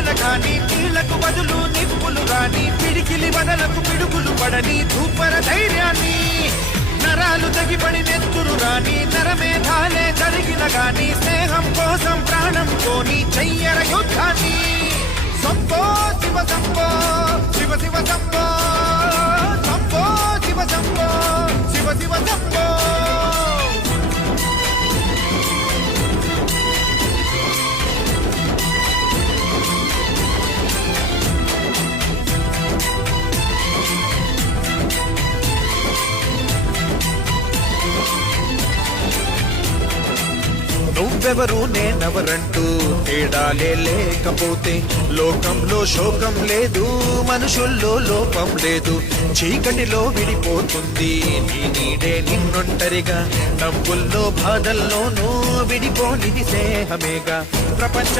వెలగాని నీళ్లకు బదులు నిప్పులు రాని పిడికిలి వదలకు పిడుగులు పడని ధూపర ధైర్యాన్ని నరాలు తగిపడి నెత్తురు రాని నరమేధాలే జరిగిన గాని స్నేహం కోసం ప్రాణం కోని చెయ్యర యుద్ధాన్ని సంపో శివ సంపో శివ శివ సంపో సంపో శివ సంపో శివ శివ సంపో నువ్వెవరు నేనెవరంటూ తేడాలే లేకపోతే లోకంలో శోకం లేదు మనుషుల్లో లోపం లేదు చీకటిలో విడిపోతుంది నీ నీడే నిన్నొంటరిగా నవ్వుల్లో బాధల్లోనూ విడిపోనిది స్నేహమేగా ప్రపంచ